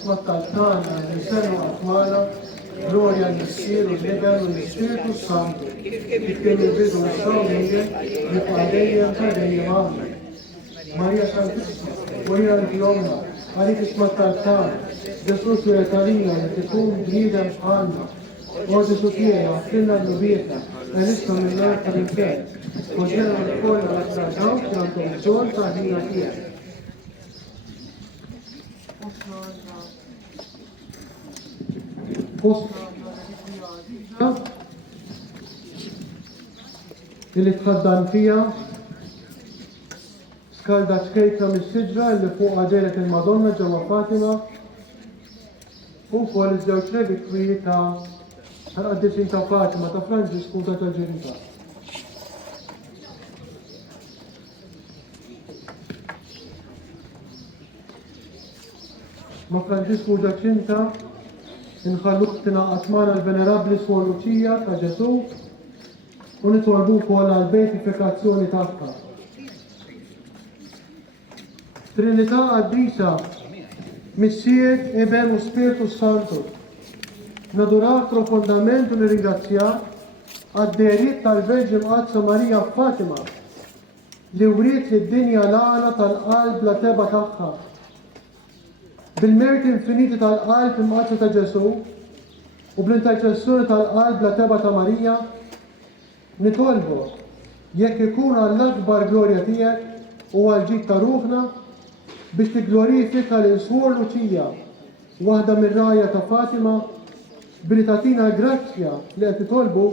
ismat tal-tana li senu għatmana, gloria l-Missir u l-Liber u l-Spiritu Santu, kif kienu bidu s-sawmijiet, jibqadejjem ta' dejjem għamna. Marija Santissima, Urija l-Fjomna, għalik ismat tal-tana, Ġesus u Etarina li tikun bnidem bħalna, Għodi sutiena, għafrinna l-nubieta, għanista minnar tal-infel, Għodġena l-kolla l-attraġaw kjantu bżol ta' ħina tijak. Illi tħaddan fija skalda ċkejta mis-sidra illi fuq għadelet il-Madonna ġewwa Fatima u fuq iż-żewġ relikwi ta' tal-qaddisin ta' Fatima ta' Franġisku ta' Ġerita. Ma' Franġisku Ġaċinta inħalluk tingħaqad magħna l-Venerabli Suor Luċija ta' Ġesu u nitolbu wkoll għall-beatifikazzjoni tagħha. Trinità qaddisa Missier, Eben u Spiritu Santu. Nadurak profondament u nirringrazzjak għad-deriet tal-Verġi Mqadsa Marija Fatima li wriet lid-dinja l-għala tal-qalb la teba tagħha. Bil-merti infiniti tal-qalb imqadsa ta' Ġesu u bl-interċessjoni tal-qalb la teba ta' Marija nitolbu jekk ikun għall-akbar glorja tiegħek u għal-ġid ta' ruħna biex tiglorifika lil Suor Luċija, waħda mir-rajja ta' Fatima, billi tagħtina grazzja li qed titolbu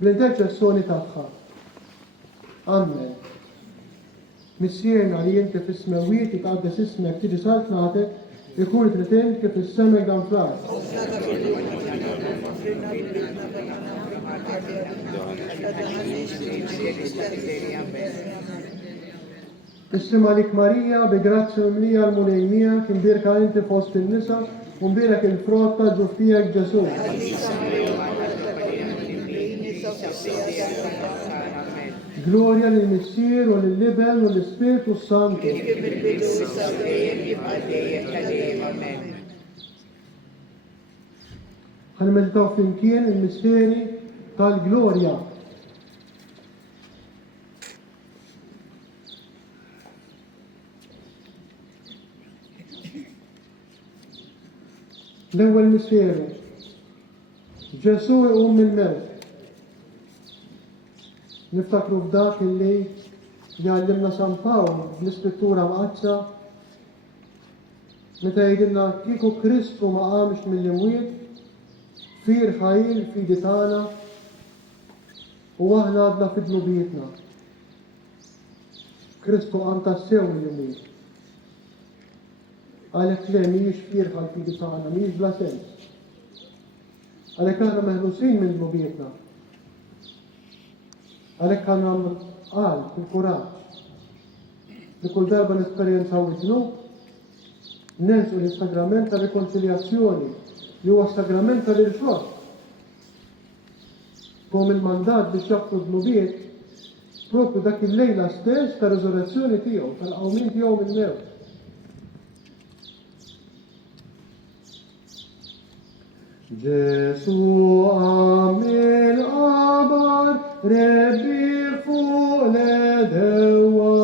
bl-interċessjoni tagħha. Amen. Missierna li inti fis-smewiet jitqaddes ismek tiġi saltnatek ikun tritin kif is-semek dan fl-art. Issim għalik Marija bi grazzja mimlija l-mulejnija kien birka inti fost il-nisa u mbirek il-frott ta' ġuftijek Ġesu. Gloria lill-Missier u lill-Liber u lill-Spiritu Santu. Ħanmeditaw flimkien il-misteri tal-Glorja. L-ewwel misteri. Ġesu iqum mill-mewt. Niftakru f'dak illi jgħallimna San Pawl l-Iskrittura Mqadsa meta jgħidilna kieku Kristu ma qamx mill-imwiet fir ħajr fidi tagħna u aħna għadna fid-dnubietna. Kristu qam tassew mill-imwiet. Għalhekk le mhijiex firħa l-fidi tagħna, mhijiex bla sens. Għalhekk aħna meħlusin minn dnubietna. Għalhekk għandna qalb il-kuraġġ li kull darba nesperjenzaw id-dnub nensu l-sagrament ta' rikonċiljazzjoni li huwa sagrament tal-irxod. Kom il-mandat biex jaqtu d-dnubiet propju dak il-lejla stess ta' riżurrezzjoni tiegħu, tal-qawmin tiegħu mill-mewt. Ġesu għamil qabar rebbi fuq l-edewa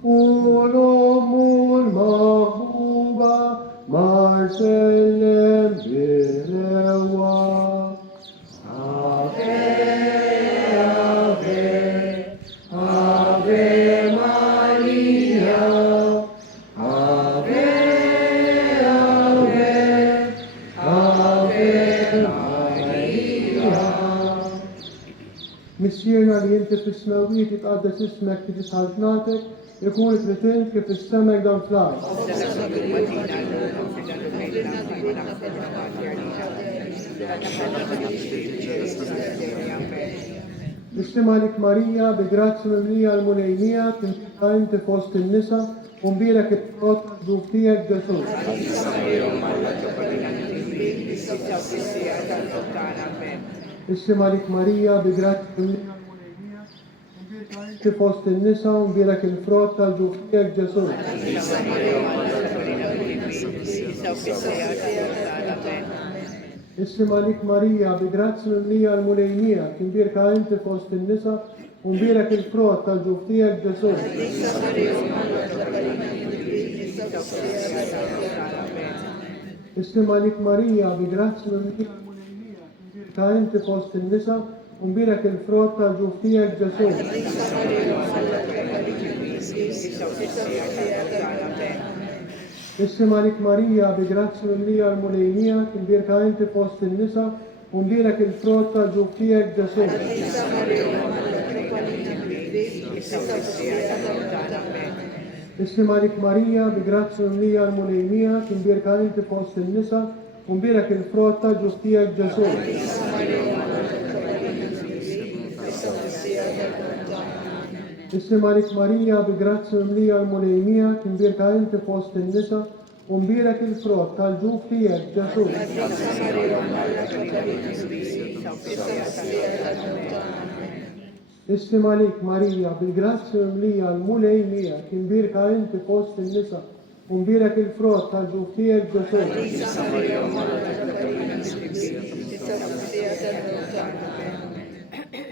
u l-ommu l-maħbuba marsellem birewa. Ave, Ave, Ave Maria, Ave, Ave, Ave Maria. Missierna li inti fis-smewiet jitqaddes ismek tiġi saltnatek ikun tritin kif is-semek dan fl-art. Istim għalik Marija bi grazzja mimlija l-mulejnija tinta inti fost in-nisa u mbierek it-frott ġuftijek Ġesu. Istim għalik Marija bi grazzja mimlija l-mulejnija u mbierek inti fost in-nisa u mbierek il-frott tal-ġuftijek Ġesu. اسم عليك ماريا بجراتس مملية المليمية كبيرك انت في وسط النساء ومبيرك الفروت تجوفتيك جسوس اسم عليك ماريا بجراتس مملية المليمية كبيرك انت في وسط النساء ومبيرك الفروت تجوفتيك جسوس اسم عليك ماريا بجراتس مملية المليمية كبيرك انت في وسط النساء ومبيرك الفروت تجوفتيك جسوس اسم عليك ماريا بجراتس مملية المليمية كبيرك انت في وسط النساء ومبيرك الفروت تجوفتيك جسوس اسم عليك ماريا بجراتس مملية المليمية كبيرك انت في وسط النساء ومبيرك الفروت تجوفتيك جسوس اسم عليك ماريا بجراتس مملية المليمية كبيرك انت في وسط النساء ومبيرك الفروت تجوفتيك جسوس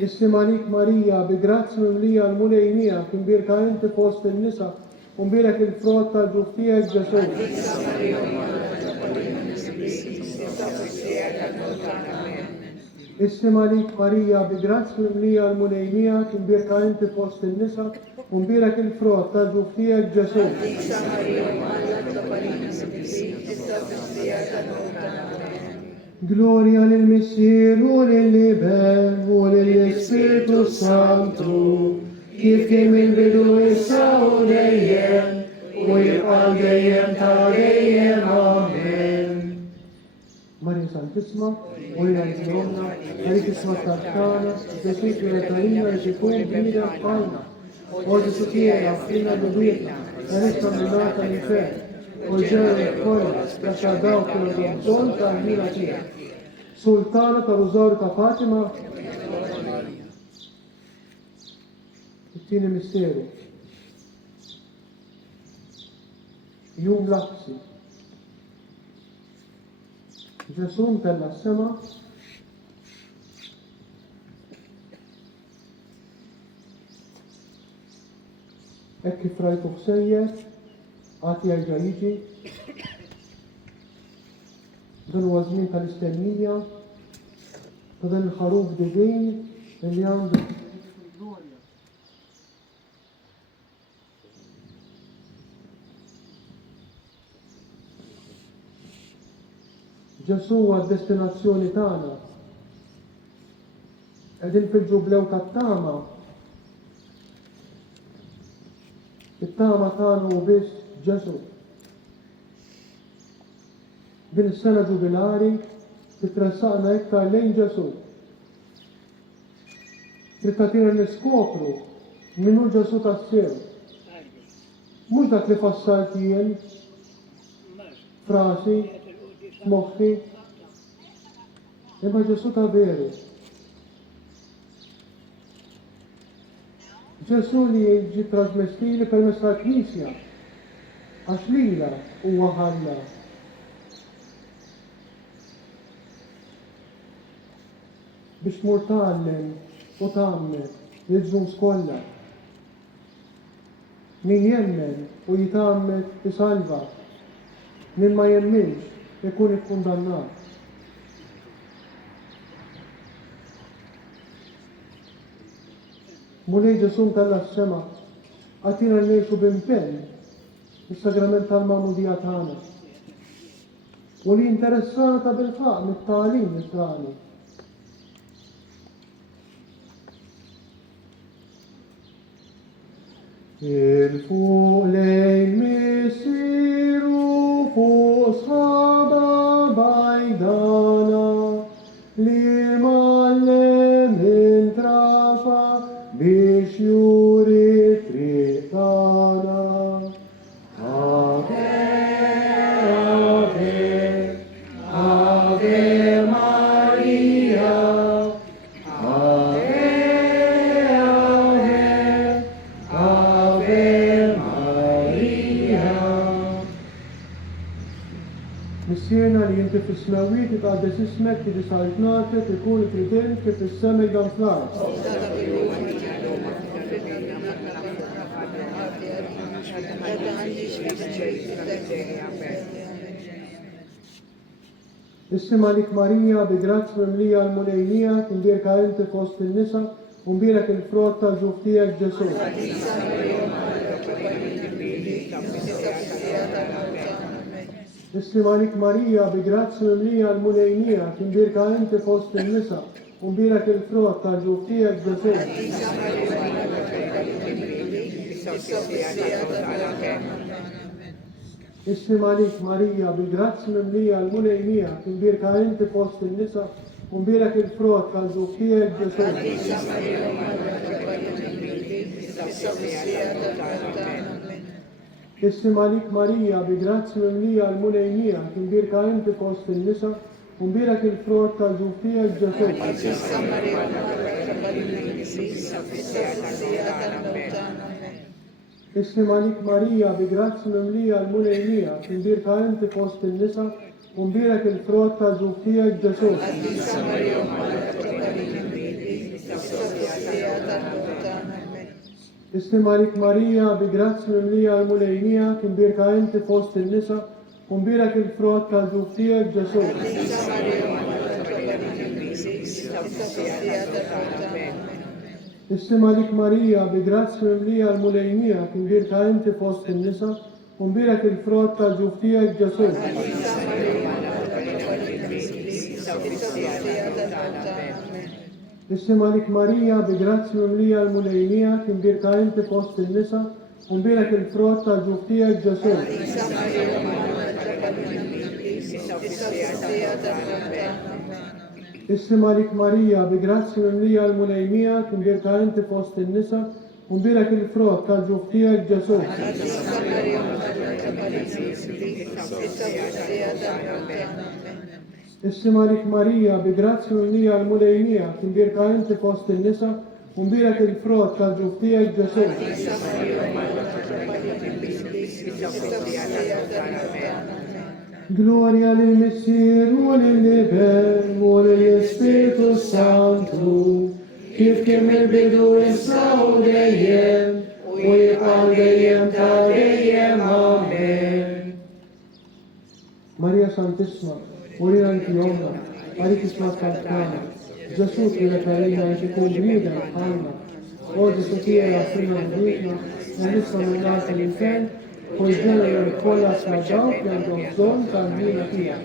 اسم عليك ماريا بجراتس مملية المليمية كبيرك انت في وسط النساء ومبيرك الفروت تجوفتيك جسوس اسم عليك ماريا بجراتس مملية المليمية كبيرك انت في وسط النساء ومبيرك الفروت تجوفتيك جسوس Gloria nel Messiero, nell'Eben, nell'Espirito Santo, kif kien mill-bidu issa u dejjem, u jibqa' dejjem ta' dejjem. Amen. Maria Santissima, u jgħidilna, għalik isma tartana, Ġesu kietarina li tkun bnida f'qalna, u Ġesu kiena f'ina l-bidna, għalissa minnata li fer, u ġeru kolla, taċċadaw kienu d-bżon ta' ħina tija. Sultana ta' Rosario ta' Fatima, it-tieni misteru. Jum l-Aqsi. Ġesu ntella s-sema hekk kif rajtu ħsejjer għad jerġa' jiġi. Dan huwa żmien tal-istennija ta' dan il-ħaruf divin li għandu glorja. Ġesu huwa d-destinazzjoni tagħna. Qegħdin fil-ġublew tat-tama. It-tama tagħna hu biss Ġesu. Din is-sena ġubilari titressaqna iktar lejn Ġesu. Trid tagħtina niskopru min hu Ġesu tas-sew. Mhux dak li fassalt jien frasi, f'moħħi, imma Ġesu ta' veru. Ġesu li jiġi trasmestili permezz tal-Knisja għax lila huwa ħalla. Biex tmur tgħallem u tagħmel jiġżum skolla. Min jemmen u jitgħammed isalva. Min ma jemminx ikun ikkundannat. Mulej Ġesu ntella s-sema għatina ngħixu b'impenn is-sagrament tal-magħmudija tagħna. U li interessata bil-ħaq mit-tagħlim Nisrani. Il-fuq lejn missieru fuq sħaba bajdana li mallem intrafa biex juri triq tagħna. Ave, Ave, Ave Maria. Ave Maria. Missierna li jinti fis-smawiet itqaddes ismek kif sar tnatet ikun trident kif is-sema jgħam fl-art. Issima lik Marija bi grazz mimlija l-mulejnija timbirka inti fost in-nisa u mbirek il-frott tal-ġuf tiegħek Ġesu. Issima lik Marija bi grazz mimlija l-mulejnija timbirka inti fost in-nisa u mbirek il-frott tal-ġuf tiegħek Ġesu. Issima lik Marija bi grazz mimlija l-mulejnija timbirka inti fost in-nisa u mbirek il-frott tal-ġuf tiegħek Ġesu. Issima lik Marija bi grazz mimlija l-mulejnija timbirka inti fost in-nisa u mbirek il-frott tal-ġuf tiegħek Ġesu. Issima lik Marija bi grazz mimlija l-mulejnija timbirka inti fost in-nisa u mbirek il-frott tal-ġuf tiegħek Ġesu. Issima lik Marija bi grazz mimlija l-mulejnija timbirka inti fost in-nisa u mbirek il-frott tal-ġuf tiegħek Ġesu. Issima lik Marija bi grazz mimlija l-mulejnija timbirka inti fost in-nisa u mbirek il-frott tal-ġuf tiegħek Ġesu. Issima lik Marija bi grazz mimlija l-mulejnija timbirka inti fost in-nisa u mbirek il-frott tal-ġuf tiegħek Ġesu. Issima lik Marija bi grazz mimlija l-mulejnija timbirka inti fost in-nisa u mbirek il-frott tal-ġuf tiegħek Ġesu. Issima lik Marija bi grazz mimlija l-mulejnija timbirka inti fost in-nisa u mbirek il-frott tal-ġuf tiegħek Ġesu. Gloria lill-Missier u lill-Iben u lill-Ispiritu Santu, kif kien mill-bidu issa u dejjem u jibqa' dejjem ta' dejjem. Amen. Marija Santissima, urina anki jomna, għalik isma kantana, Ġesu twilek għalina jek ikun grida bħalna, o Ġesu tiegħi għafrina ħditna, u nisfa mill-nasa l-infern, u jġenera kollha smaġaw li għandhom bżonn tal-ħina tiegħek.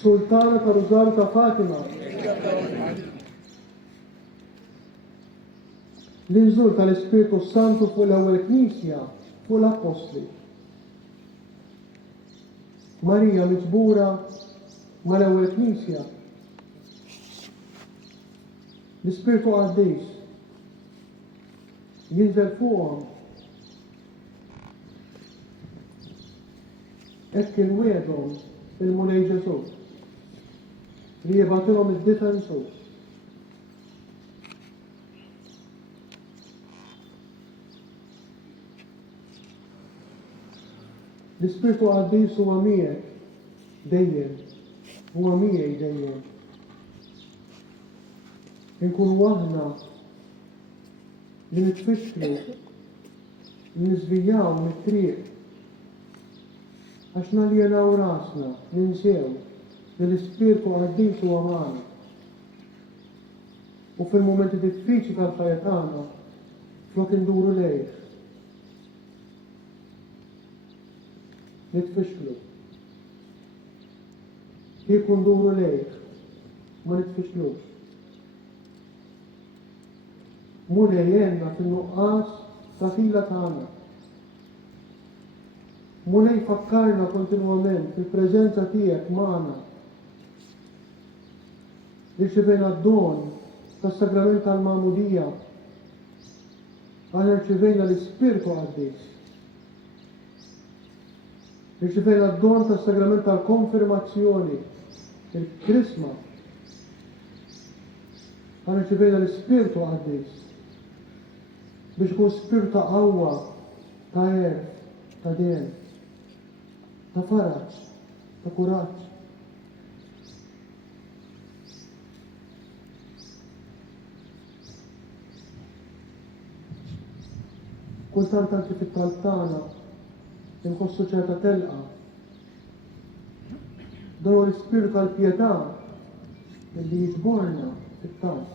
Sultana ta' Rużarju ta' Fatima, l-inżur tal-Ispiritu Santu fuq l-ewwel Knisja fuq l-Apostli. Marija miġbura mal-ewwel Knisja. L-Ispiritu Qaddis jinżel fuqhom. Hekk il-wiedhom il-mulej Ġesu li jibgħatilhom id-difensu. L-Ispiritu Qaddis huwa miegħek dejjem, huwa miegħi dejjem. Inkunu aħna li nitfixklu, li niżvijaw mit-triq għax naljenaw rasna, ninsew li l-Ispiritu Qaddis huwa magħna. U fil-momenti diffiċli tal-ħajja tagħna flok induru lejh. Nitfixklu. Kieku nduru lejh, ma nitfixklux. Mu lejjenna fin-nuqqas ta' fila tagħna. Mulej fakkarna kontinuament fil-preżenza tiegħek magħna. Irċivejna d-don tas-sagrament tal-Magħmudija. Aħna rċivejna l-Ispiritu Qaddis. Irċivejna d-don tas-sagrament tal-konfirmazzjoni, il-Krisma. Aħna rċivejna l-Ispiritu Qaddis biex ikun Spiritu ta' qawwa, ta' għerf, ta' dien, ta' faraġ, ta' kuraġġ. Kultant anke fit-talb tagħna inħossu ċerta telqa. Dan huwa l-ispirtu tal-pjetà li jiġborna fit-talb.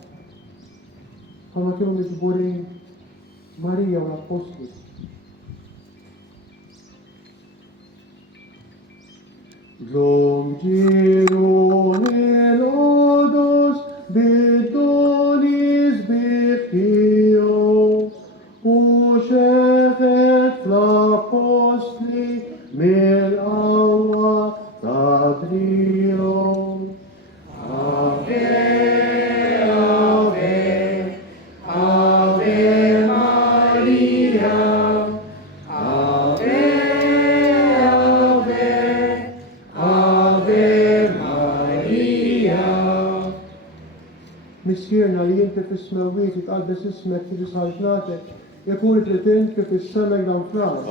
Bħalma kienu miġburin Marija u l-Apostli. Ġongġirun il-odos bid-donis biħtiju u xeħet l-Apostli mill-qawwa ta' trio. Ave, Ave, Ave Maria, Ave, Ave, Ave Maria. Miskierna li jinti fis-smawiet jitqaddes ismek kif isħaltnatek, jekun tritint kif is-semek dan fl-ard.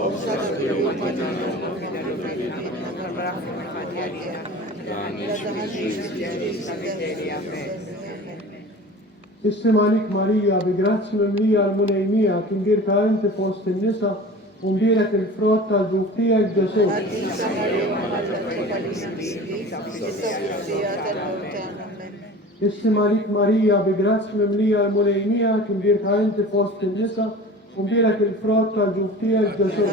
Issim għalik Marija, bi grazzi mimlija l-munejmija, kien dirka inti fost in-nisa u mbierek il-frott tal-ġuf tiegħek Ġesu. Issim għalik Marija, bi grazzi mimlija l-munejmija, kien dirka inti fost in-nisa u mbierek il-frott tal-ġuf tiegħek Ġesu.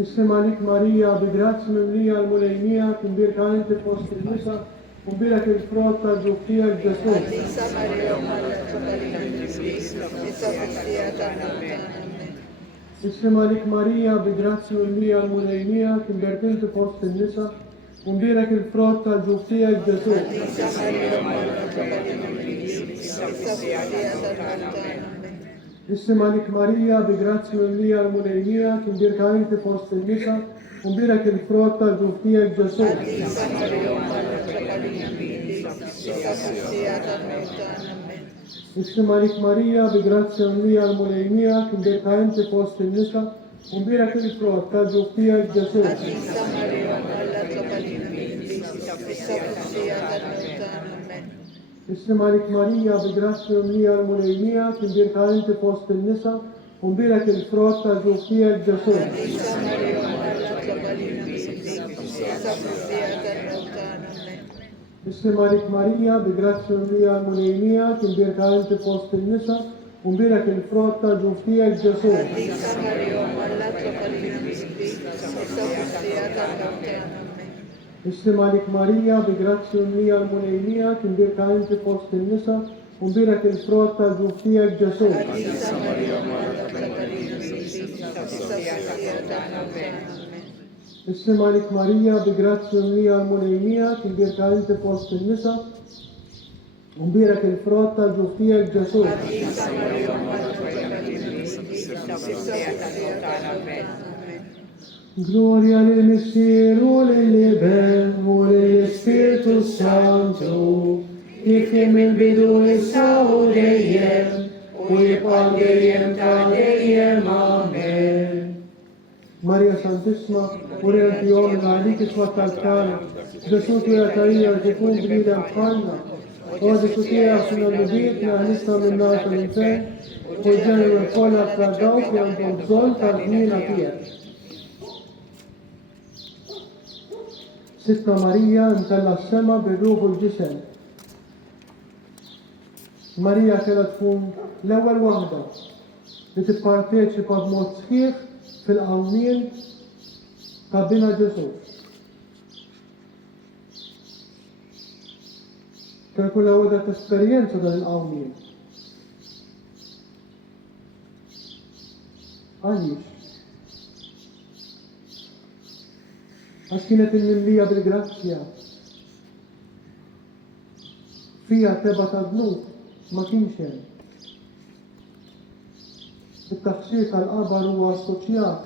Issim għalik Marija, bi grazzi mimlija l-munejmija, kien dirka inti fost in-nisa u mbierek il-frott tal-ġuf tiegħek Ġesu. Issim għalik Marija, bi grazzi mimlija l-munejmija, kien dirka inti fost in-nisa u mbierek il-frott tal-ġuf tiegħek Ġesu. Issim għalik Marija, bi grazzi mimlija l-munejmija, kien dirka inti fost in-nisa u mbierek il-frott tal-ġuf tiegħek Ġesu. Issim għalik Marija, bi grazzi mimlija l-munejmija, kien dirka inti fost in-nisa u mbierek il-frott tal-ġuf tiegħek Ġesu. Issim għalik Marija, bi grazzi mimlija l-munejmija, kien dirka inti fost in-nisa u mbierek il-frott tal-ġuf tiegħek Ġesu. Issim għalik Marija, bi grazzi mimlija l-munejmija, kien dirka inti fost in-nisa u mbierek il-frott tal-ġuf tiegħek Ġesu. Issim għalik Marija, bi grazzi mimlija l-munejmija, kien dirka inti fost in-nisa u mbierek il-frott tal-ġuf tiegħek Ġesu. Issim għalik Marija, bi grazzi mimlija l-munejmija, kien dirka inti fost in-nisa u mbierek il-frott tal-ġuf tiegħek Ġesu. Gloria lil Missieru lill-Iben u lill-Ispiritu Santu, kif kien mill-bidu issa u dejjem u jibqa' dejjem ta' dejjem. Amen. Maria Santissima, urenti jom għalik iswa tal-kara, Ġesu tuja tarija ġekun b'lida bħalna, u Ġesu tuja xina l-bietna nista minnata minn fejn, u ġeni l-kolla ta' dawk li għandhom bżonn tal-ħnina tiegħek. Sitta Marija ntella s-sema bir-ruħu l-ġisem. Marija kellha tkun l-ewwel waħda li tipparteċipa b'mod sħiħ fil-qawmien ta' bina Ġesu. Kien kun l-ewwel esperjenza dan il-qawmien. Għaliex? Għax kienet il-mimlija bil-grazzja. Fija teba ta' dnub ma kienx hemm. Il-tafsir tal-qabar huwa assoċjat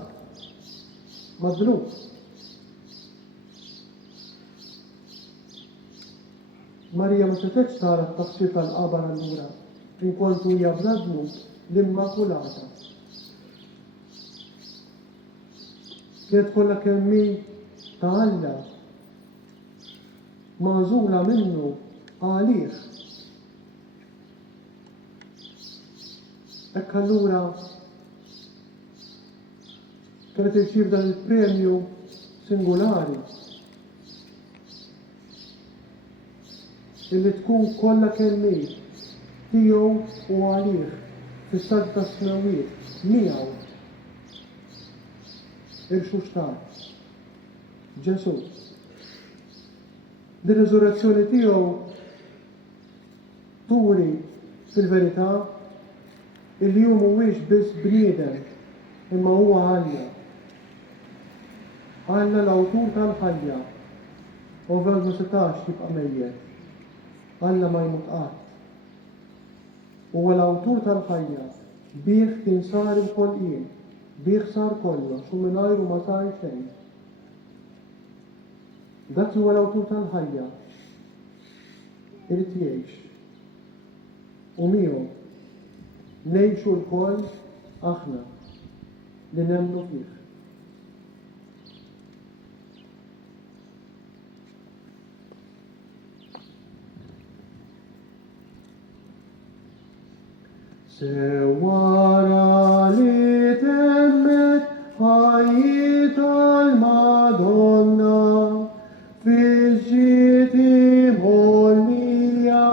ma' dnub. Marija ma setgħetx tara t-tafsir tal-qabar allura inkontu hija bla dnub l-Immakulata. kienet kollha kemm hi ta' Alla magħżula minnu għalih. Hekk allura kienet irċiev dan il-premju singolari illi tkun kollha kemm hi tiegħu u għalih fis-salt tas-smawiet miegħu il-xuxtar Ġesu. Din riżurrezzjoni tiegħu turi fil-verità illi hu mhuwiex biss bniedem imma huwa Alla. Alla l-awtur tal-ħajja u ma setax jibqa' mejjed. Alla ma jmut qatt. Huwa l-awtur tal-ħajja bih kien sar il-kolqien, bih sar kollox u mingħajru ma sar xejn. Dak huwa l-awtur tal-ħajja irid jgħix u miegħu ngħixu lkoll aħna li nemmnu fih. Sewara li temmet ħajjit tal-Madonna fil-ġiti molnija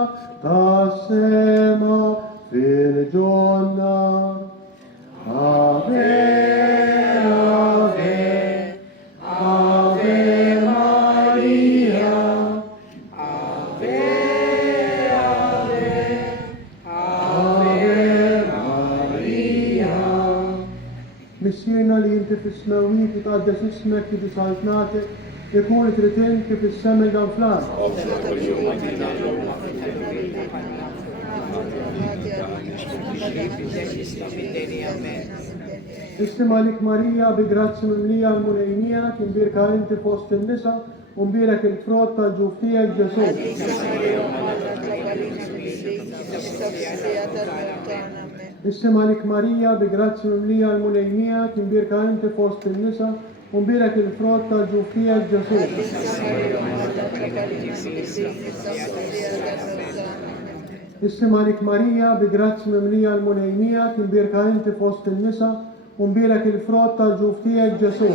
tas-sema fil-ġonna. Ave, Ave, Ave Maria, Ave, Ave, Ave Maria. Missierna li inti fis-smawiet jitqaddes ismek kif saltnatek ikun tritin kif is-sema dan Istima lik Marija bi grazzi mimlija l-munejnija kien birka inti fost in-nisa u mbierek il-frott tal-ġuf tiegħek Ġesu. Istima lik Marija bi grazzi mimlija l-munejnija kien birka inti fost in-nisa u mbierek il-frott tal-ġuf tiegħek Ġesu. Istima lik Marija bi grazzi mimlija l-munejnija kien birka inti fost in-nisa u mbierek il-frott tal-ġuf tiegħek Ġesu.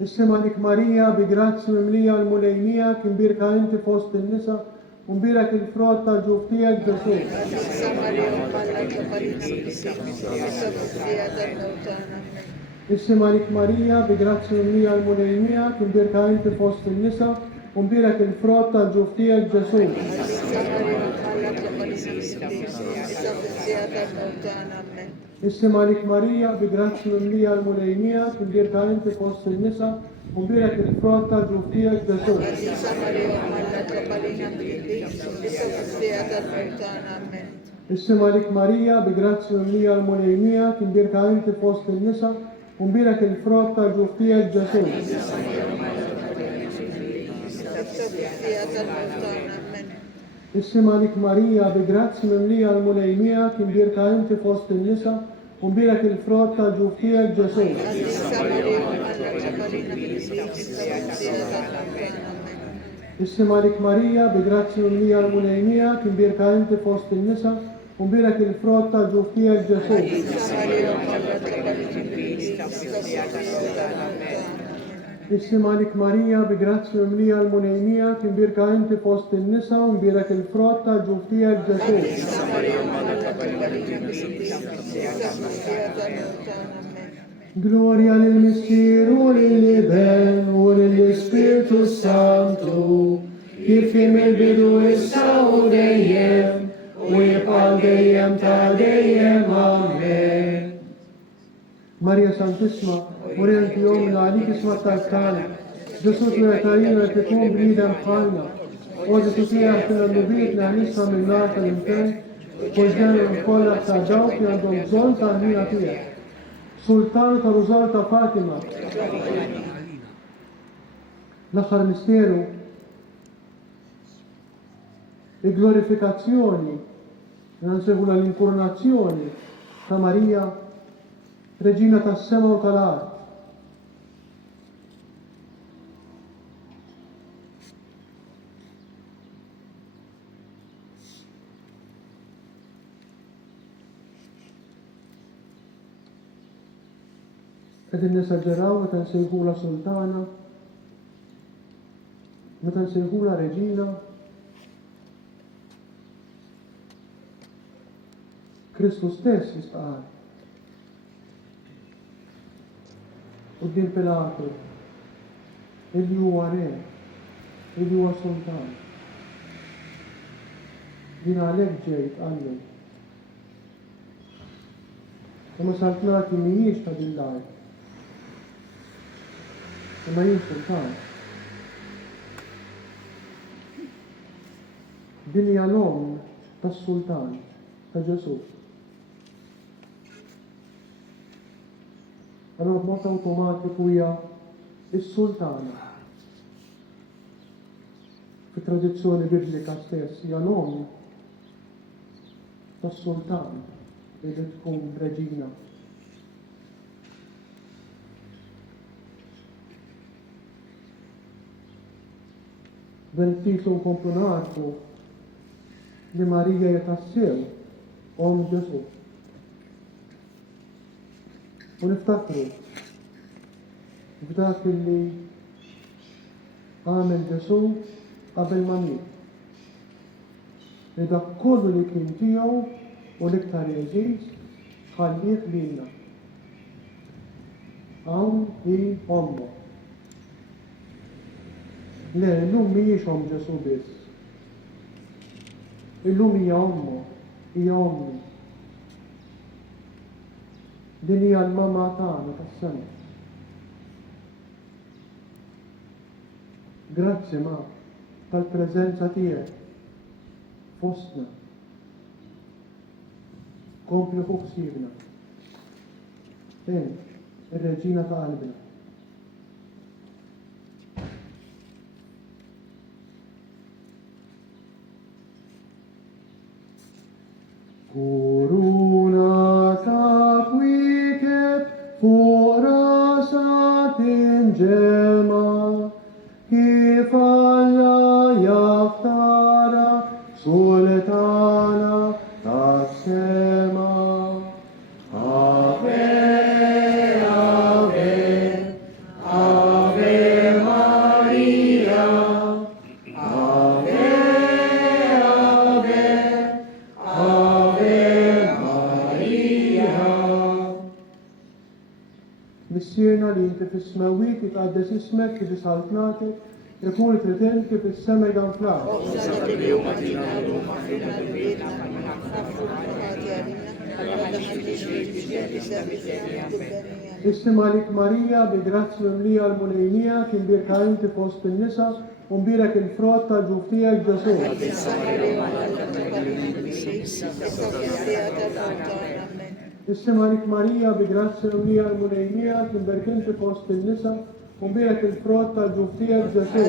Istima lik Marija bi grazzi mimlija l-munejnija kien birka inti fost in-nisa u mbierek il-frott tal-ġuf tiegħek Ġesu. Istima lik Marija bi grazzi mimlija l-munejnija kien birka inti fost in-nisa u mbierek il-frott tal-ġuf tiegħek Ġesu. Istima lik Marija bi grazzi mimlija l-munejnija kien birka inti fost in-nisa u mbierek il-frott tal-ġuf tiegħek Ġesu. Istima lik Marija bi grazzi mimlija l-munejnija kien birka inti fost in-nisa u mbierek il-frott tal-ġuf tiegħek Ġesu. Istima lik Marija bi grazzi mimlija l-munejnija kien birka inti fost in-nisa u mbierek il-frott tal-ġuf tiegħek Ġesu. Istima lik Marija bi grazzi mimlija l-munejnija kien birka inti fost in-nisa u mbierek il-frott tal-ġuf tiegħek Ġesu. Istima lik Marija bi grazzi mimlija l-munejnija kien birka inti fost in-nisa u mbierek il-frott tal-ġuf tiegħek Ġesu. Gloria lill-Missieru lill-Iben u lill-Ispiritu Santu kif kien mill-bidu issa u dejjem u jibqa' dejjem ta' dejjem. Amen. Marija Santissima, urenti jom l-għalik isma tal-kana, Ġesu t-għetajina li tkun b'nidem bħalna, u Ġesu tiegħek l-nubiet li għanissa mill-nar tal-impen, u ġdem kollha ta' dawk li għandhom bżonn tal-ħina tiegħek. Sultan ta' Rużal ta' Fatima. L-aħħar misteru, il-glorifikazzjoni, nansegula l-inkurnazzjoni ta' Marija, Reġina tas-sema u tal-art. Qegħdin nisaġġeraw meta nsejħula Sultana, meta nsejħula Reġina. Kristu stess jistqar quddiem Pilatu illi huwa re, illi huwa Sultan. Jien għalhekk ġejt għallu. Imma saltnati mhijiex ta' din l-art. Imma jien Sultan. Din hija l-om tas-Sultan ta' Ġesu. Allora b'mod awtomatiku hija s-Sultana. Fit-tradizzjoni biblika stess hija l-om tas-Sultan li tkun Reġina. Bil-titlu nkomplu narfu li Marija hija tassew om Ġesu. U niftakru b'dak li għamel Ġesu qabel ma miet. Li dak kollu li kien tiegħu u l-iktar jeżiż ħallih lilna. Hawn hi ommu. Le, illum mhijiex om Ġesu biss. Illum hija ommu, hija ommi. Din hija l-mama tagħna tas-sema. Grazzi ma tal-preżenza tiegħek fostna. Kompli fuq ħsiebna. Ir-Reġina ta' qalbna. Kuruna ta' kwikeb fuq rasa tinġema, kif Alla jaftara Sultana tas-sema. Ave, Ave, Ave Maria, Ave, Ave, Ave Maria. Missierna li inti fis-smewit jitqaddes ismek kif isaltnatek, ikun trident kif is-sema jganflak. Istima lik Marija bi grazzi mimlija l-munejnija kien birka inti fost in-nisa u mbirek il-frott tal-ġuf tiegħek Ġesu. Istima lik Marija bi grazzi mimlija l-munejnija kien birka inti fost in-nisa u mbirek il-frott tal-ġuf tiegħek Ġesu.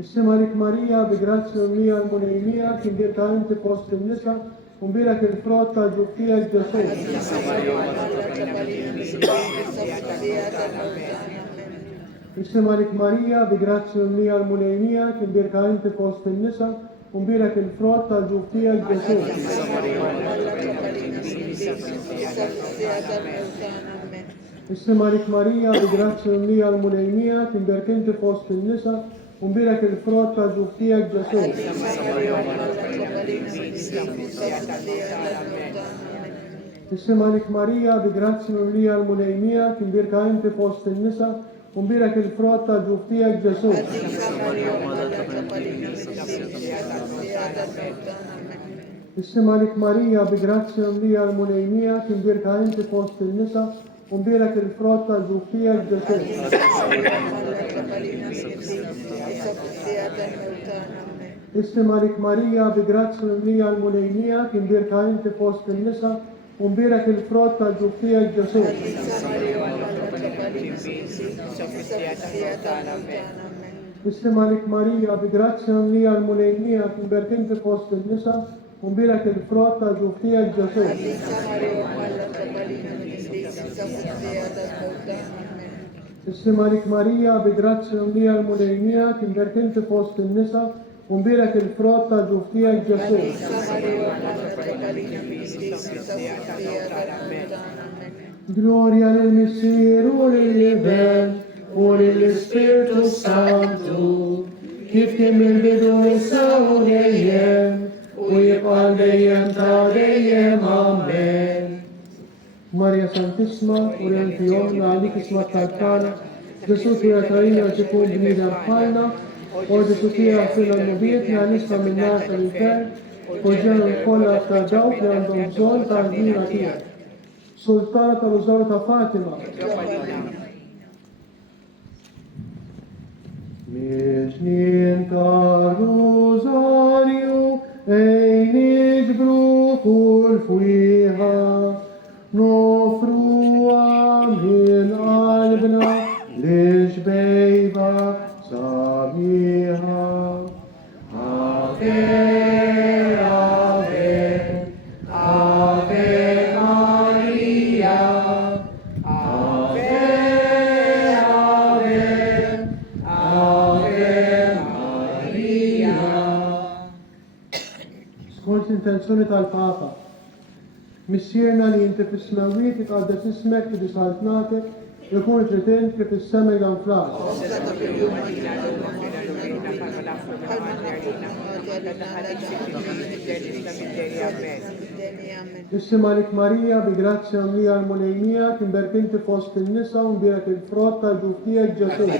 Istima lik Marija bi grazzi mimlija l-munejnija kien birka inti fost in-nisa u mbirek il-frott tal-ġuf tiegħek Ġesu. Istima lik Marija bi grazzi mimlija l-munejnija kien birka inti fost in-nisa u mbirek il-frott tal-ġuf tiegħek Ġesu. Istima lik Marija bi grazzi mimlija l-munejnija kien birka inti fost in-nisa u mbirek il-frott tal-ġuf tiegħek Ġesu. Istima lik Marija bi grazzi mimlija l-munejnija kien birka inti fost in-nisa u mbirek il-frott tal-ġuf tiegħek Ġesu. Istima lik Marija bi grazzi mimlija l-munejnija kien birka inti fost in-nisa u mbirek il-frott tal-ġuf tiegħek Ġesu. Istima lik Marija bi grazzi mimlija l-munejnija kien birka inti fost in-nisa u mbirek il-frott tal-ġuf tiegħek Ġesu. اسلم عليك ماريا بجراتيا لي المولينيا كنبرتين في وسط النساء ومبيرك الفروتا جوفتيا الجسور اسلم عليك ماريا بجراتيا لي المولينيا كنبرتين في وسط النساء ومبيرك الفروتا جوفتيا الجسور Gloria nel Messiero nell'Evan, o nell'Espirito Santo, kif kemm il-bidu issa u dejjem, u jibqa' dejjem ta' dejjem, amen. Maria Santissima, urjenti jomna għalik isma tal-tana, Ġesu tija trajina ġikun bnida bħalna, u Ġesu tija fila n-nubietna nisma minna tal-infer, u ġenu l-kolla ta' dawk li għandhom bżon ta' l-dina tijak. Sultana tal-Użor ta' Fatima. Miex tal-Użorju, ejn iġbru kull fwiħa, nofru min qalbna l-ġbejba sabiħa. Ave, Ave, Ave Maria, Ave, Ave, Ave Maria. Skont l-intenzjoni tal-Papa, missierna li inti fis-smawiet iqaddes ismek li bisaltnatek ikun tritent kif is-sema jgħanflak. Issim għalik Marija bi grazzja mlija l-mulejnija kimberkinti fost il-nisa un birak il-frott tal-ġuftija ġġatur.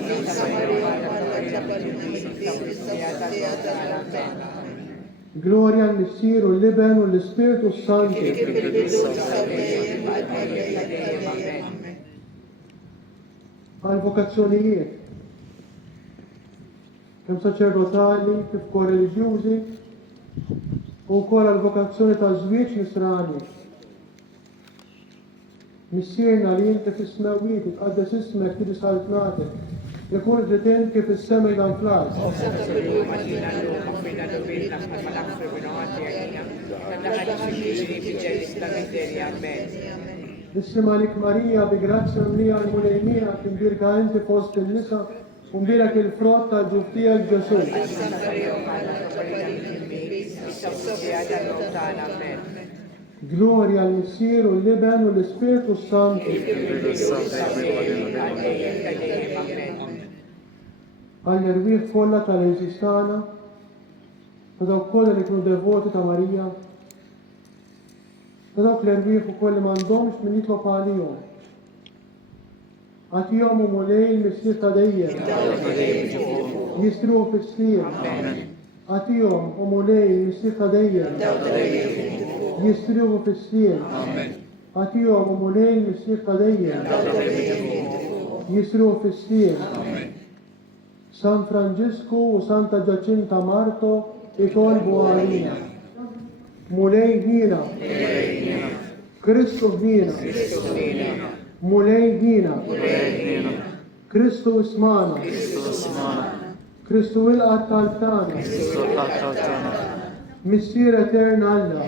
Gloria al-Missir u l-Liben u l-Spiritu Santi. Għal-vokazzjonijiet. Kem saċerdotali, kif kol religjużi, u kol għal-vokazzjoni ta' żwieġ nisrani. Missierna li jinti fis-smawiet, tqaddes ismek kif saltnatek, ikun tritent kif is-sema jgħanflak. Issim għalik Marija bi grazzja mlija l-mulejnija kimbirka inti fost il-nisa unbirak il-frott tal-ġuftija l-ġesus. Gloria al-Missir u l-Liben u l-Spiritu Santu. Għall-irwieħ kollha tal-Eżistana, ta' dawk kollha li kienu devoti ta' Marija, ta' dawk l-irwieħ ukoll li m'għandhomx min jitlob għalihom. Għatijom u mulej il-Missir ta' dejjem, jistruħu fis-slieb. Għatijom u mulej il-Missir ta' dejjem, jistruħu fis-slieb. Għatijom u mulej il-Missir ta' dejjem, jistruħu fis-slieb. San Franġisku u Santa Ġacinta Marto itolbu għalina. Mulej ħina, Kristu ħina, mulej ħina, Kristu ismana, Kristu il-qat tal-tana, Missier eterna Alla,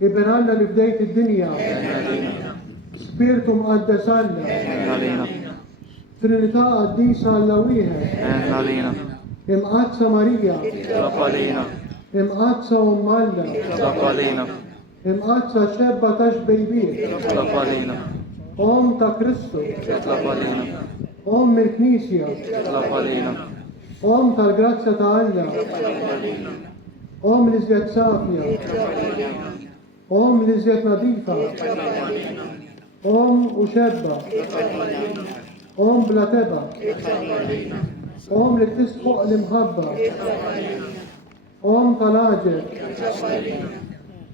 Ibn Alla li bdejt id-dinja, Spiritu mqaddes Alla, Trinità qaddisa Alla wieħed, imqadsa Marija, imqadsa Alla, imqadsa xebba ta' xbejbiet, Om ta' Kristu, Om il-Knisja, Om tal-Grazzja ta' Alla, Om li żjed safja, Om li żjed nadifa, Om u xebba, Om bla teba, Om li tisħuq l-imħabba, Om tal-aġer,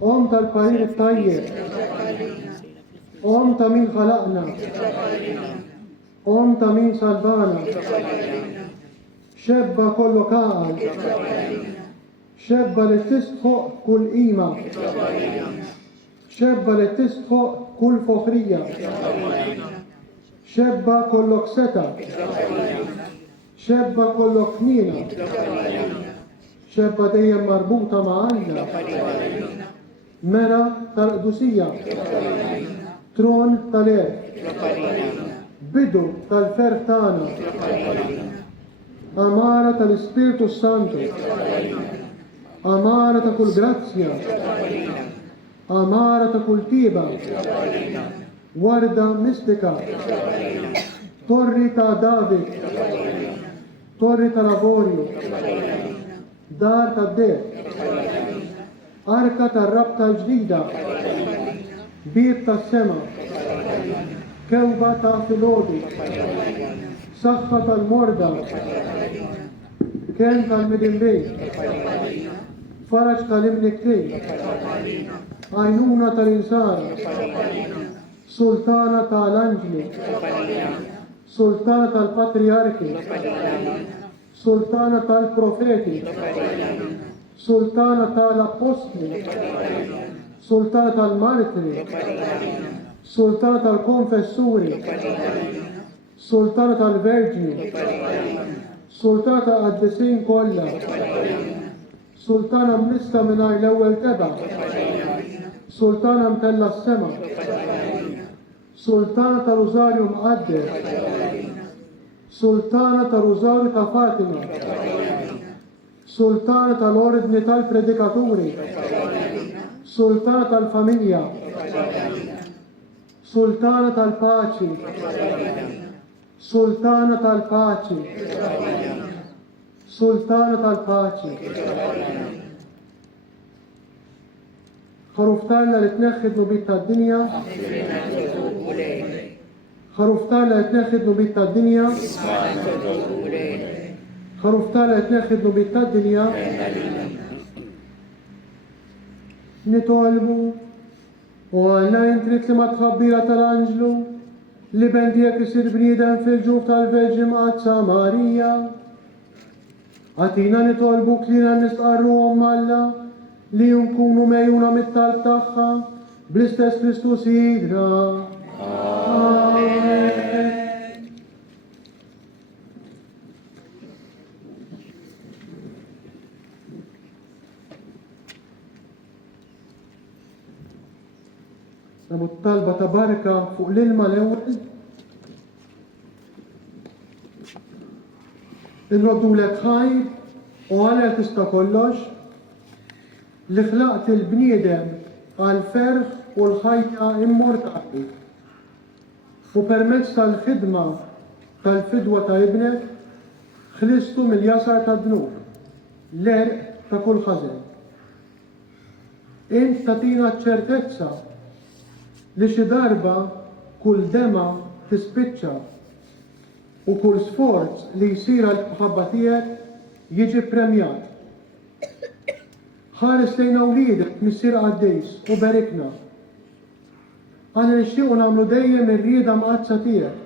Om tal-parir tajjeb, Om ta' min ħalaqna, Om ta' min salvana, xebba kollu kaqal, xebba li tisħuq kull qima, xebba li tisħuq kull foħrija, xebba kollok seta, Xebba kollok kmina. Xebba dejjem marbuta ma' Alla. Mera tal-qdusija. Tron tal-er. Bidu tal-fer tagħna. Amara tal-Ispiritu Santu. Amara ta' kull grazzja. Amara ta' kull tiba. Warda mistika. Torri ta' David. Torri ta' Lavorju. Dar ta' Der. Arka ta' rabta ġdida. Bib ta' sema. Kewba ta' filodi. Saħħa tal-morda. Ken tal-midinbej. Faraġ tal-imniktej. Għajnuna tal-insara. Sultana tal-anġli. Sultana tal-patriarki. Sultana tal-profeti. Sultana tal-apostli. Sultana tal-martiri. Sultana tal-konfessuri. Sultana tal-verġni. Sultana tal-qaddisin kollha. Sultana mnista mingħajr l-ewwel teba'. Sultana mtella s-sema. Sultana tal-Użarju mqadder. Sultana tal-Użarju ta' Fatima. Sultana tal-ordni tal-predikaturi. Sultana tal-familja. Sultana tal-paċi. Sultana tal-paċi. Sultana tal-paċi. Ħaruftarna li tneħħid nubit tad-dinja. Ħaruftarna li tneħħid nubit tad-dinja. Ħaruftarna li tneħħid nubit tad-dinja. Nitolbu u għalna jintrit li ma tħabbira tal-anġlu li bendijek isir bniedem fil-ġuf tal-Verġi Mqazza Marija. Għatina nitolbu klina nistqarruhom Alla li nkunu mejjuna mit-talb tagħha bl-istess Kristus jidra. Amen. Nabu t-talba ta' barka fuq l-ilma l-ewwel. Inroddulek ħajr u għalek tista' kollox li ħlaqt il-bniedem għal-ferħ u l-ħajja immortali. U permezz tal-ħidma tal-fidwa ta' ibnek ħlistu mill-jasar tad-dnub, l-erq ta' kull ħażen. Int tatina ċertezza li xi darba kull dema tispiċċa u kull sforz li jsir għall-ħabba tiegħek jiġi premjat. Ħares lejn awliedek missier Qaddejs u berikna. Għana nixtiequ nagħmlu dejjem ir-rieda mqazza tiegħek.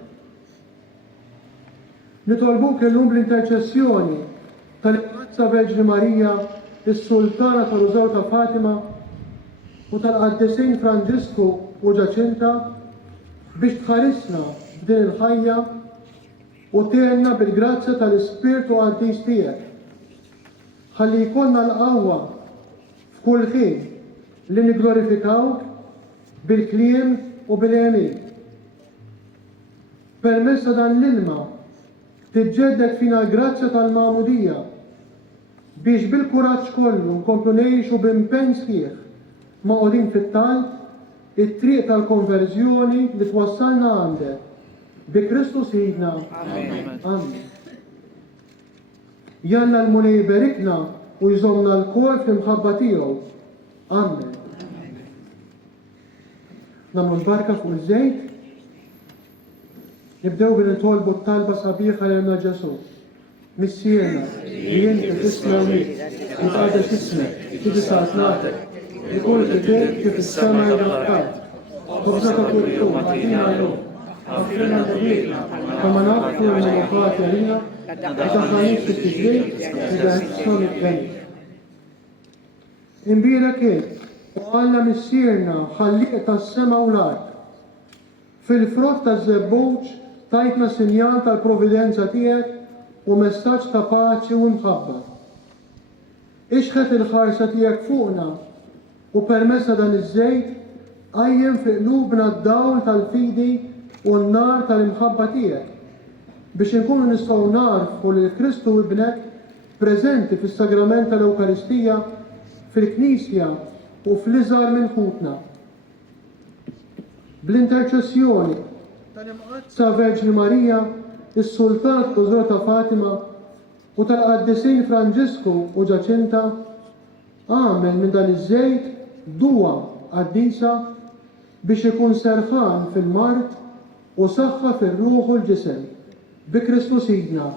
Nitolbuk illum l-interċessjoni tal-Mqazza Verġni Marija, is-Sultana tal-Użaw ta' Fatima u tal-Qaddisin Franġisku u Ġaċinta biex tħarisna f'din il-ħajja u tiegħna bil-grazzja tal-Ispirtu Qaddis tiegħek. Ħalli jkollna l-qawwa f'kull ħin li nigglorifikawk bil-kliem u bil-għemil. Permezz ta' dan l-ilma tiġġedded fina l-grazzja tal-Magħmudija biex bil-kuraġġ kollu nkomplu ngħixu b'impenn sħiħ maqogħdin fit-talb it-triq tal-konverżjoni li twassalna għandek bi Kristus Sidna. Amen. Jalla l-Mulej berikna u jżommna l-kol fl-imħabba tiegħu. Amen. Nagħmlu l-barka fuq iż-żejt. Nibdew bil-nitolbu t-talba sabiħa lilna Ġesu. Missierna li inti tisma' lil jitqaddes ismek, tiġi sa'atnatek. يقول الكتاب في السماء والأرض خبزك كل يوم أعطينا اليوم اغفر لنا ذنوبنا كما نغفر للمخاطئين لا تدخلنا في التجريب إذا أحسن الجنة. Imbira kif għalna missierna ħalliq tas-sema u l-art. Fil-frott taż-żebbuġ tajtna sinjal tal-providenza tiegħek u messaġġ ta' paċi u mħabba. Ixħet il-ħarsa tiegħek fuqna u permessa dan iż-żejt għajjem fi qlubna d-dawl tal-fidi u n-nar tal-imħabba tiegħek biex inkunu nistgħu narfu lil Kristu ibnek preżenti fis-sagrament tal-Ewkaristija fil-Knisja u fl-iżgħar minn ħutna. Bl-interċessjoni tal-imqazza Verġni Marija, is-Sultanat Kużura ta' Fatima u tal-Qaddisin Franġisku u Ġaċinta, għamel minn dan iż-żejt duwa qaddisa biex ikun serħan fil-mart u saħħa fir-ruħ u l-ġisem. Bi Kristu Sidna.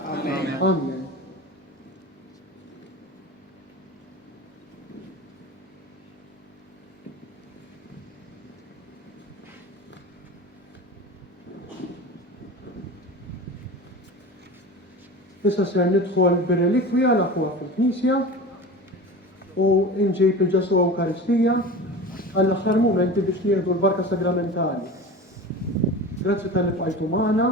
Amen. Issa ser nidħol bir-relikwja l-aqwa fil-Knisja u nġib il-ġesu Ewkaristija għall-aħħar mumenti biex nieħdu l-barka sagramentali. Grazzi tal-li bqajtu magħna.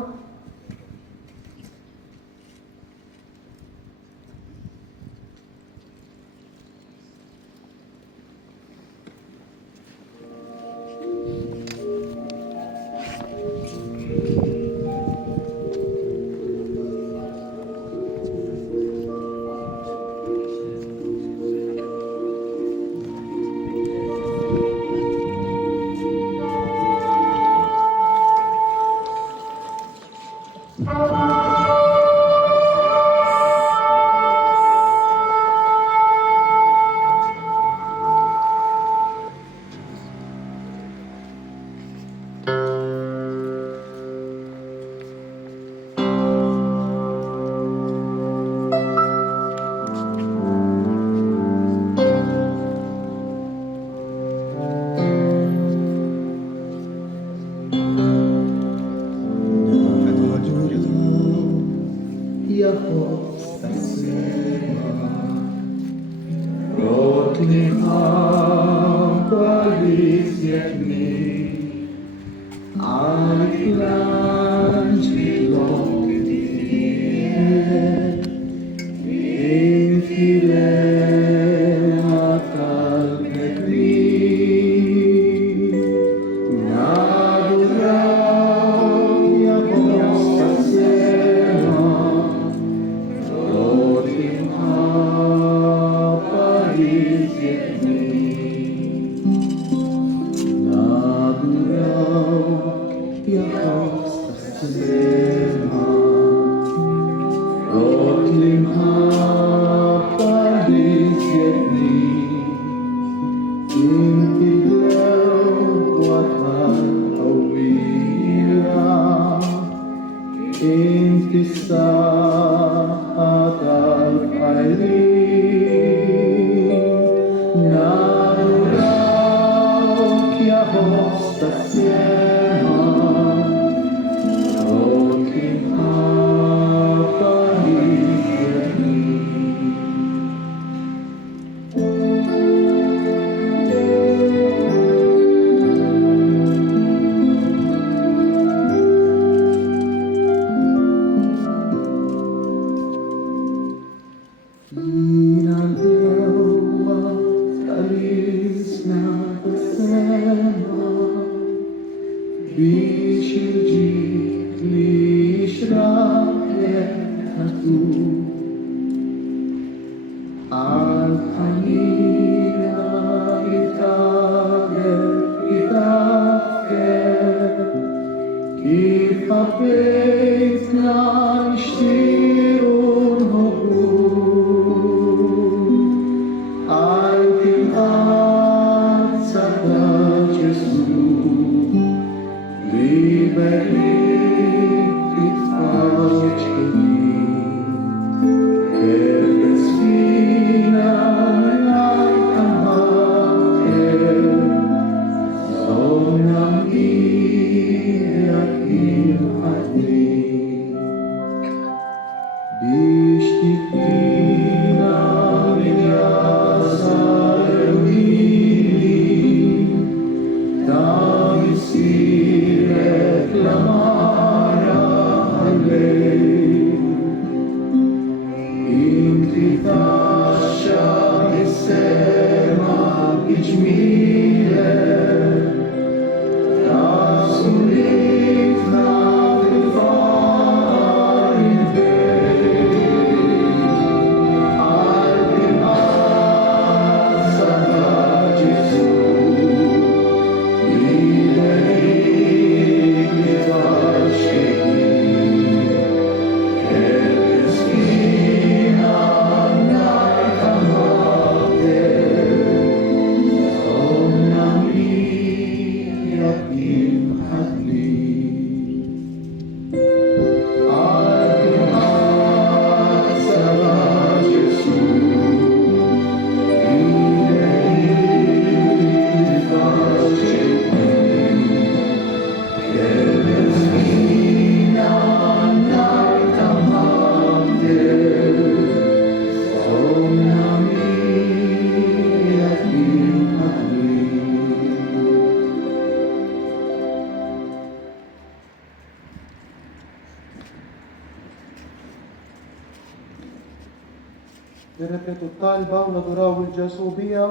Nirrepetu t-talba u naduraw il-ġasubija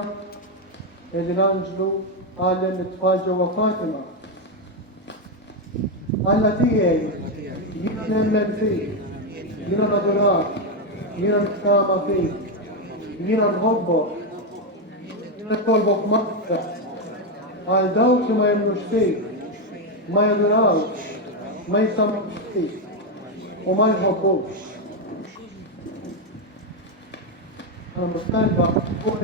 illi l-Anġlu għallem it-tfal ġewwa Fatima. Alla tiegħi, jien nemmen fik, jiena nadurak, jiena nittama fik, jiena nħobbok, jiena nittolbok magħfra għal dawk li ma jemmnux fik, ma jadurawx, ma jisamux fik u ma jħobbux. Talba kull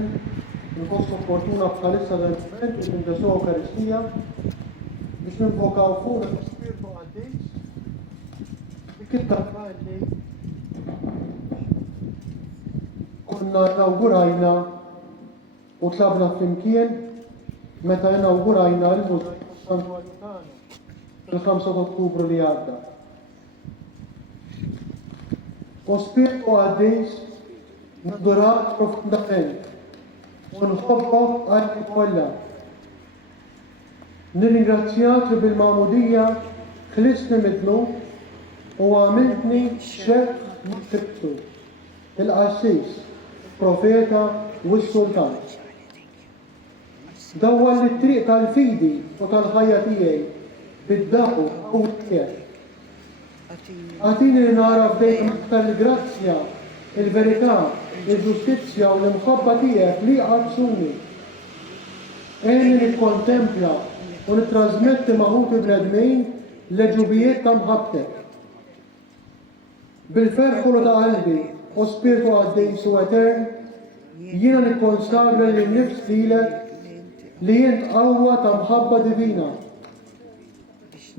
il-post opportuna bħalissa l-moment biex nindesu Eukaristija biex ninvokaw fuq l-Spiritu għaddejs dik it-talba li konna nawgurajna u tlabna flimkien meta nawgurajna l-Mużej Santuarju tagħna il-5 Ottubru li għadda. U Spiritu għaddejs nadurak profondament u nħobbok għalli kollha. Nirringrazzjak li bil-magħmudiyya ħlisni mid-dnub u għamiltni xekk muttibtu, il-qassis, profeta u s-sultan. Dawwal it-triq tal-fidi u tal-ħajja tiegħi bid-daħu u t-kjer. Għatini li nara f'dejjem aktar il-grazzja, il-verità, il-ġustizzja u l-imħabba tiegħek li qabsuni. Għeni nikkontempla u nittrażmetti magħhut il-bnedmin l-ġubijiet ta' mħabbtek. Bil-ferħu ta' qalbi u Spiritu għaddejs u etern, jiena nikkonsagra li nnifs lilek li jint qawwa ta' mħabba divina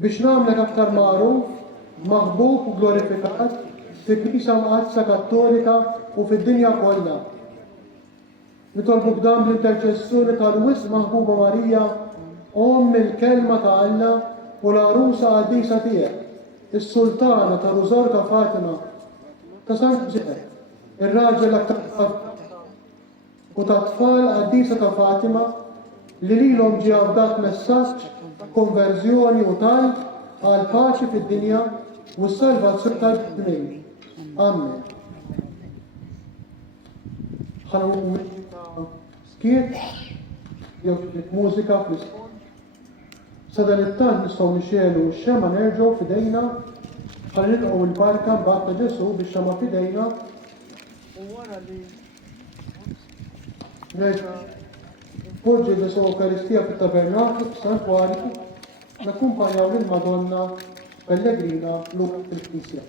biex nagħmlek aktar magħruf, maħbub u glorifikat fil-Knisja Mqaddsa Kattolika u fid-dinja kollha. Nitolbuk dan bl-interċessjoni tal-wisq Maħbuba Marija, Omm il-Kelma ta' Alla u l-Arusa Qaddisa tiegħek, is-Sultana ta' Rużor ta' Fatima, ta' Sant Ġefer, ir-raġel aktar u ta' tfal Qaddisa ta' Fatima li lilhom ġie avdat messaġġ ta' konverżjoni u talb għal paċi fid-dinja u s-salvazzjoni tal-bnejn. Amen. ħanu skiet, jew mużika fl-iskol. Sadan it-tant nistgħu nixelu x-xema nerġgħu f'idejna ħalli nilqgħu l-barka mbagħad ta' Ġesu bix-xema f'idejna u wara li nerġa' npoġġi Ġesu Eukaristija fit-tabernaklu f'Santwarju nakkumpanjaw lill-Madonna Pellegrina lura fil-Knisja.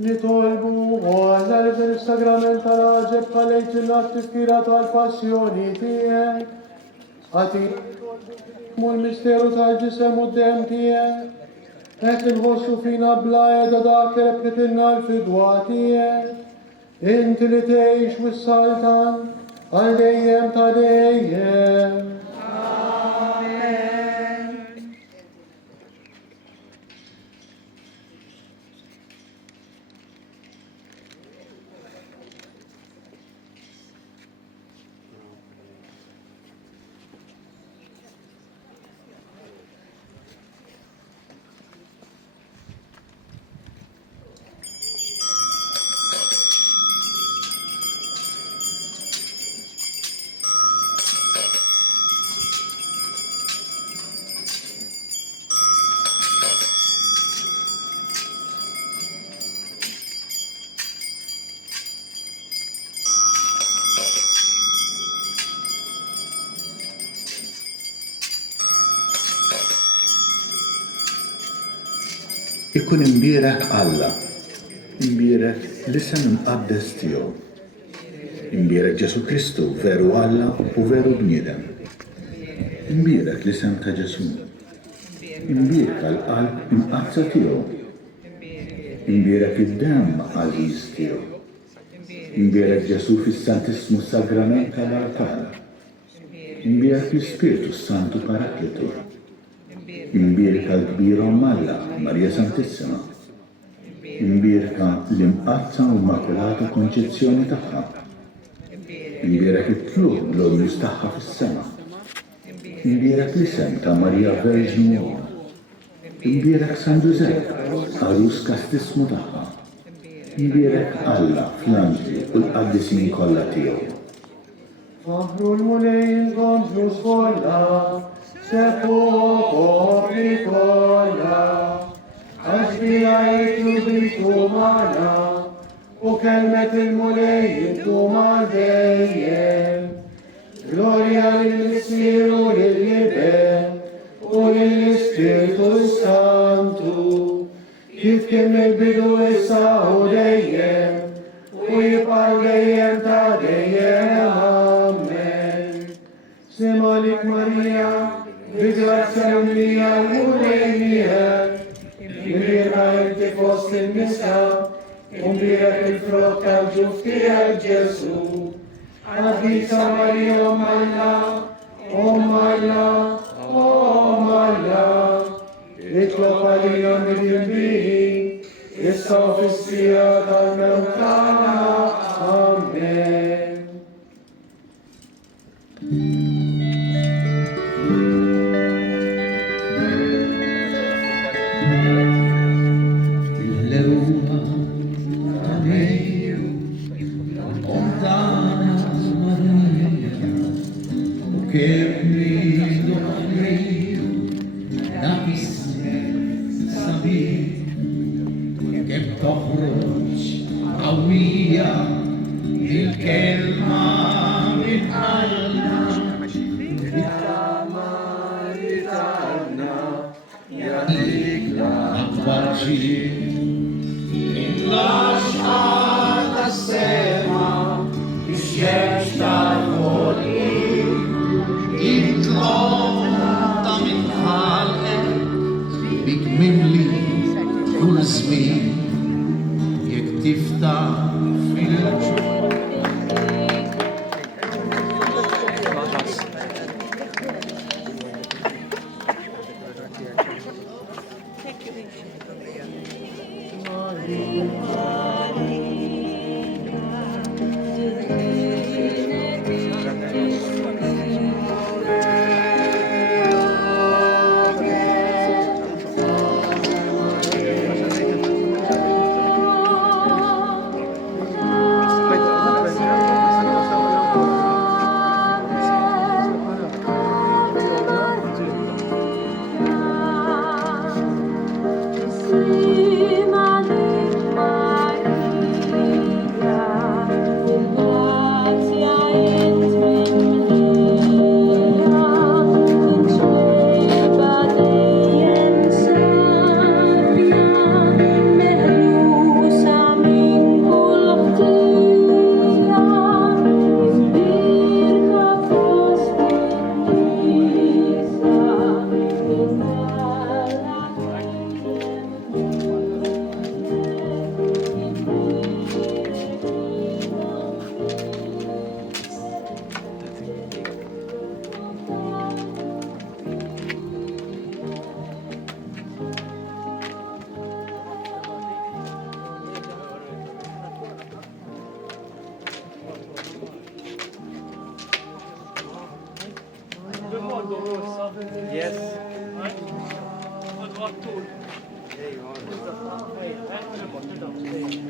Nitolbu għal il-sagrament tal-ġeb għalejt il-att ispiratu għal-passjoni tijek. Għati mu l-misteru tal-ġisem u d-dem tijek. Et il-ħossu fina bla edha dak reptitilna l-fidwa tijek. Inti li teħx wis-saltan għal dejjem ta' dejjem. Ikun imbierek Alla, imbierek l-isem imqaddes tiegħu. Imbierek Ġesu Kristu veru Alla u veru bniedem. Imbierek l-isem ta' Ġesu. Imbierek għal-qalb imqazza tiegħu. Imbierek id-dem għażiż tiegħu. Imbierek Ġesu fis-Santissimu Sagrament tal-Altar. Imbierek l-Ispiritu Santu Parakletu. Imbirka l-kbira Malla, Marija Santissima. Imbirka l-imqazza u makulata konċezzjoni tagħha. Imbirek it-tluq l-olmus tagħha fis-sema. Imbirek l-isem ta' Marija Verġni Nuova. Imbirek San Giuseppe, arus kastismu tagħha. Imbirek Alla fl-anġli u l-qaddisin kollha tiegħu. Faħru l-mulejn konġu skolla, sepu kopri kolla, għaxbi għajtu bitu mana, u kelmet il-mulejn tuma dejjem. Gloria lill-Misiru lill-Liben, u lill-Ispiritu Santu, kif kien il-bidu issa u dejjem, u jibqal dejjem ta' dejjem. Amen. Semalik Marija, bigrazja mlija l-mulejnijiet, imbirka inti fost il-nisa, imbirek il-frott tal-ġuf tiegħek Ġesu. Għadisa Marija Omalla, Omalla, Omalla, itlob għalija mid-dinbiji, issa fissija tal-mewtana. Amen. Ehi, guarda.